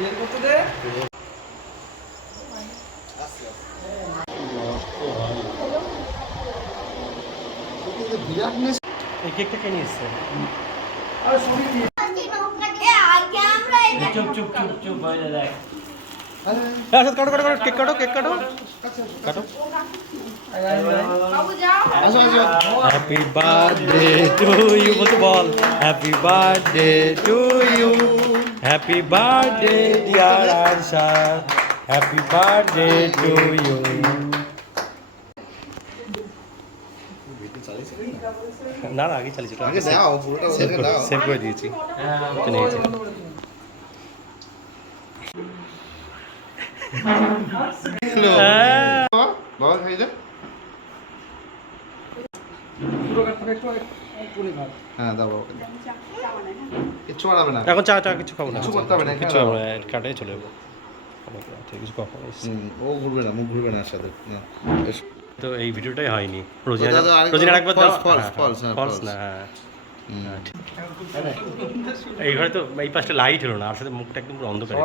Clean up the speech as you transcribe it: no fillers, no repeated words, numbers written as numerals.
এই কেকটা কে নিয়ে এসছে? চুপ চুপ চুপ চুপ বাইরে দেখ। আচ্ছা কাটো কাটো কাটো কেক কাটো কেক কাটো কাটো। হ্যাপি বার্থডে টু ইউ বলতে বল। Happy birthday to you, happy birthday dear Arshad, happy birthday to you. না না আগে চালিয়েছি, আগে দাও পুরোটা ওদেরকে দাও। সেভ করে দিয়েছি। তো নিয়েছি। বাবা খাই দে। হ্যাঁ দাও বাবা। কিচ্ছু বানাবে না। এখন চা চা কিছু খাবো না, কিছু করতে হবে না, কিছু এখানে খাবো না, কাটাই চলে যাবো। কিছু খাবো না। ও ঘুরবে না, মুখ ঘুরবে না এর সাথে না। তো এই ভিডিওটাই হয়নি। আরেকবার রোজিনার একবার দাও। false, ফলস না, হ্যাঁ এই ঘরে তো এই পাশটা লাইট হলো না, আর সাথে মুখটা একদম পুরো অন্ধকার।